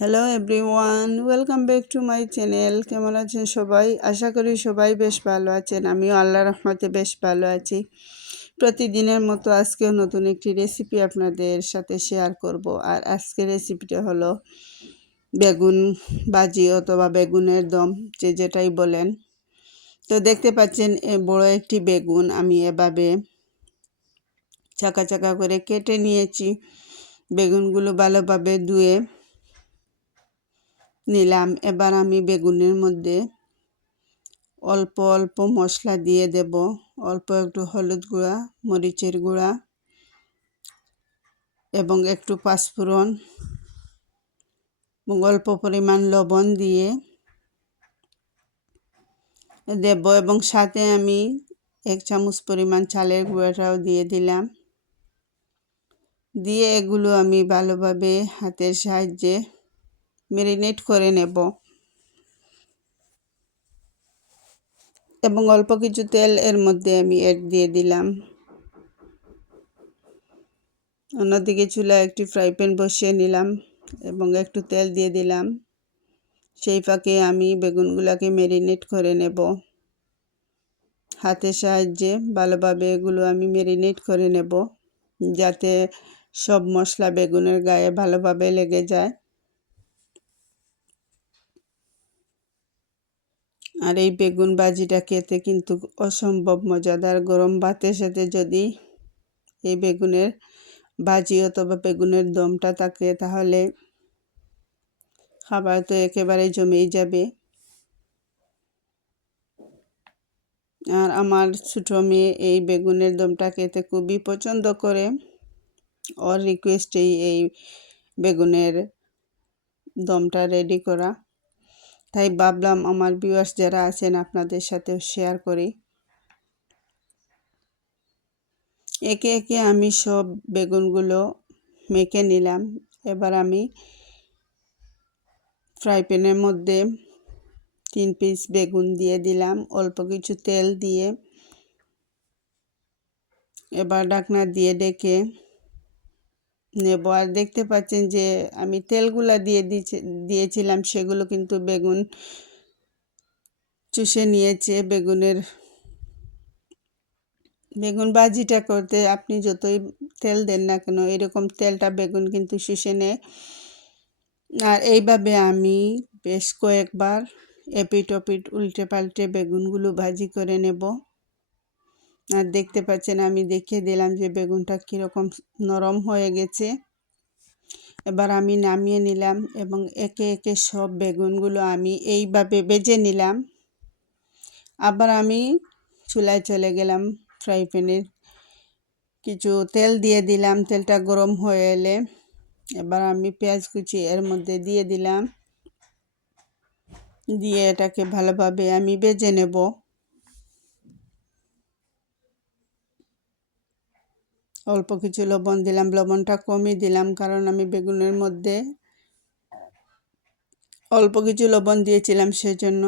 Hello everyone welcome back to my channel কেমন আছেন সবাই? আশা করি সবাই বেশ ভালো আছেন। আমিও আল্লাহ রহমতে বেশ ভালো আছি। প্রতিদিনের মতো আজকেও নতুন একটি রেসিপি আপনাদের সাথে শেয়ার করব। আর আজকের রেসিপিটা হলো বেগুন বাজি অথবা বেগুনের দম, যে যেটাই বলেন। তো দেখতে পাচ্ছেন বড় একটি বেগুন আমি এভাবে চাকা চাকা করে কেটে নিয়েছি। বেগুনগুলো ভালোভাবে ধুয়ে নিলাম। এবার আমি বেগুনের মধ্যে অল্প অল্প মশলা দিয়ে দেব। অল্প একটু হলুদ গুঁড়া, মরিচের গুঁড়া এবং একটু পাঁচফোড়ন অল্প পরিমাণ লবণ দিয়ে দেব এবং সাথে আমি এক চামচ পরিমাণ চালের গুঁড়াটাও দিয়ে দিলাম। দিয়ে এগুলো আমি ভালোভাবে হাতের সাহায্যে মেরিনেট করে নেব। এবং অল্প কিছু তেল এর মধ্যে আমি এড দিয়ে দিলাম। অন্যদিকে চুলা একটি ফ্রাই প্যান বসিয়ে নিলাম এবং একটু তেল দিয়ে দিলাম। সেই ফাঁকে আমি বেগুনগুলোকে মেরিনেট করে নেব। হাতের সাহায্যে ভালোভাবে এগুলো আমি মেরিনেট করে নেব, যাতে সব মশলা বেগুনের গায়ে ভালোভাবে লেগে যায়। আর এই বেগুন ভাজিটা খেতে কিন্তু অসম্ভব মজাদার। গরম ভাতের সাথে যদি এই বেগুনের ভাজি অথবা বেগুনের দমটা থাকে তাহলে খাবার তো একেবারে জমেই যাবে। আর আমার ছোটো মেয়ে এই বেগুনের দমটা খেতে খুবই পছন্দ করে। ওর রিকোয়েস্টেই এই বেগুনের দমটা রেডি করা। তাই ভাবলাম আমার ভিউয়ার্স যারা আছেন আপনাদের সাথে শেয়ার করি। একে একে আমি সব বেগুনগুলো মেখে নিলাম। এবার আমি ফ্রাই প্যানের মধ্যে তিন পিস বেগুন দিয়ে দিলাম, অল্প কিছু তেল দিয়ে। এবার ডাকনা দিয়ে ডেকে নেব। আর দেখতে পাচ্ছেন যে আমি তেলগুলা দিয়ে দিয়েছিলাম, সেগুলো কিন্তু বেগুন চুষে নিয়েছে বেগুনের, বেগুন ভাজিটা করতে। আপনি যতই তেল দেন না কেন, এরকম তেলটা বেগুন কিন্তু শুষে নেয় আর এইভাবে আমি বেশ কয়েকবার এপিট ওপিট উল্টে পাল্টে বেগুনগুলো ভাজি করে নেব। আর দেখতে পাচ্ছেন, আমি দেখিয়ে দিলাম যে বেগুনটা কীরকম নরম হয়ে গেছে। এবার আমি নামিয়ে নিলাম এবং একে একে সব বেগুনগুলো আমি এইভাবে বেজে নিলাম। আবার আমি চুলায় চলে গেলাম ফ্রাই প্যানের। কিছু তেল দিয়ে দিলাম, তেলটা গরম হয়ে এলে। এবার আমি পেঁয়াজ কুচি এর মধ্যে দিয়ে দিলাম। দিয়ে এটাকে ভালোভাবে আমি বেজে নেব। অল্প কিছু লবণ দিলাম, লবণটা কমই দিলাম কারণ আমি বেগুনের মধ্যে অল্প কিছু লবণ দিয়েছিলাম সেজন্য।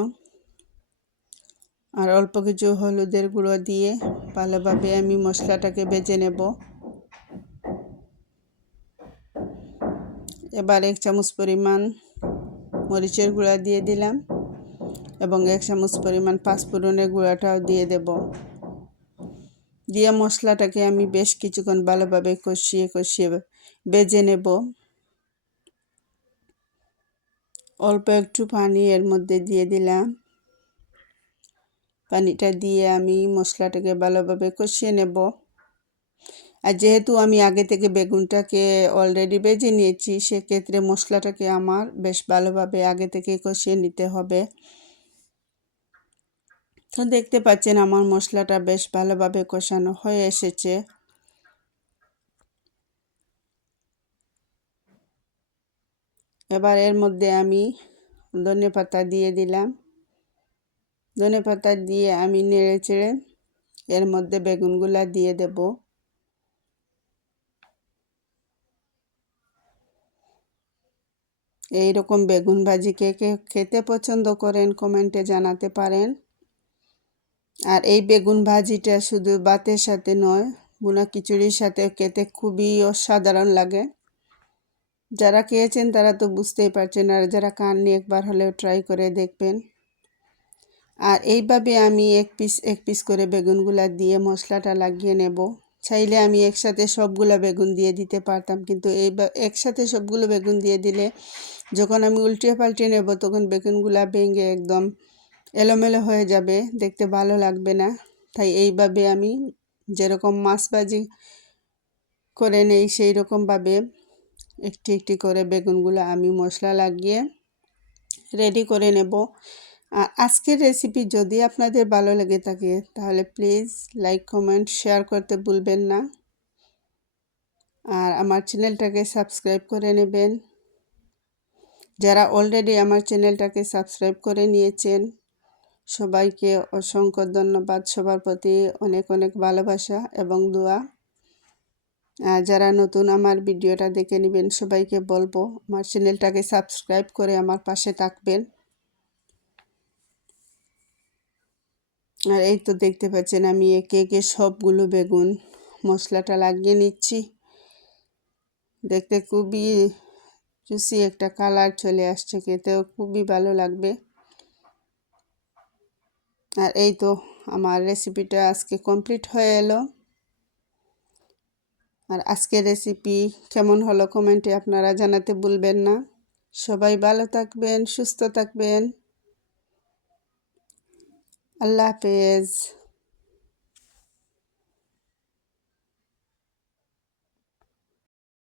আর অল্প কিছু হলুদের গুঁড়ো দিয়ে ভালোভাবে আমি মশলাটাকে বেজে নেব। এবার এক চামচ পরিমাণ মরিচের গুঁড়া দিয়ে দিলাম এবং এক চামচ পরিমাণ পাঁচ পাঁচফোড়নের গুঁড়াটাও দিয়ে দেব। দিয়ে মশলাটাকে আমি বেশ কিছুক্ষণ ভালোভাবে কষিয়ে কষিয়ে বেজে নেব। অল্প একটু পানি এর মধ্যে দিয়ে দিলাম। পানিটা দিয়ে আমি মশলাটাকে ভালোভাবে কষিয়ে নেব। আর যেহেতু আমি আগে থেকে বেগুনটাকে অলরেডি বেজে নিয়েছি, সেক্ষেত্রে মশলাটাকে আমার বেশ ভালোভাবে আগে থেকে কষিয়ে নিতে হবে। তো দেখতে পাচ্ছেন আমার মশলাটা বেশ ভালোভাবে কষানো হয়ে এসেছে। এবার এর মধ্যে আমি ধনে পাতা দিয়ে দিলাম। ধনে পাতা দিয়ে আমি নেড়ে চেড়ে এর মধ্যে বেগুনগুলা দিয়ে দেব। এই রকম বেগুন ভাজি কে কে খেতে পছন্দ করেন কমেন্টে জানাতে পারেন। আর এই বেগুন ভাজিটা শুধু ভাতের সাথে নয় বুনা খিচুড়ির সাথে খেতে খুবই অসাধারণ লাগে। যারা খেয়েছেন তারা তো বুঝতেই পারছেন, আর যারা খাননি একবার হলেও ট্রাই করে দেখবেন। আর এইভাবে আমি এক পিস এক পিস করে বেগুনগুলা দিয়ে মশলাটা লাগিয়ে নেব। চাইলে আমি একসাথে সবগুলো বেগুন দিয়ে দিতে পারতাম, কিন্তু এই একসাথে সবগুলো বেগুন দিয়ে দিলে যখন আমি উল্টে পাল্টে নেব, তখন বেগুনগুলা ভেঙে একদম এলোমেলো হয়ে যাবে, দেখতে ভালো লাগবে না। তাই এইভাবে আমি যেরকম মাছ ভাজি করে নেই সেই রকমভাবে একটি একটি করে বেগুনগুলো আমি মশলা লাগিয়ে রেডি করে নেব। আর আজকের রেসিপি যদি আপনাদের ভালো লেগে থাকে, তাহলে প্লিজ লাইক কমেন্ট শেয়ার করতে ভুলবেন না। আর আমার চ্যানেলটাকে সাবস্ক্রাইব করে নেবেন। যারা অলরেডি আমার চ্যানেলটাকে সাবস্ক্রাইব করে নিয়েছেন সবাইকে অসংখ্য ধন্যবাদ। সবার প্রতি অনেক অনেক ভালোবাসা এবং দোয়া। যারা নতুন আমার ভিডিওটা দেখে নেবেন, সবাইকে বলব আমার চ্যানেলটাকে সাবস্ক্রাইব করে আমার পাশে থাকবেন। আর এই তো দেখতে পাচ্ছেন আমি একে একে সবগুলো বেগুন, মশলাটা লাগিয়ে নিচ্ছি। দেখতে খুবই জুসি একটা কালার চলে আসছে, খেতেও খুবই ভালো লাগবে। আর এই তো আমার রেসিপিটা আজকে কমপ্লিট হয়ে এলো। আর আজকের রেসিপি কেমন হলো কমেন্টে আপনারা জানাতে ভুলবেন না। সবাই ভালো থাকবেন, সুস্থ থাকবেন। আল্লাহ হাফেজ।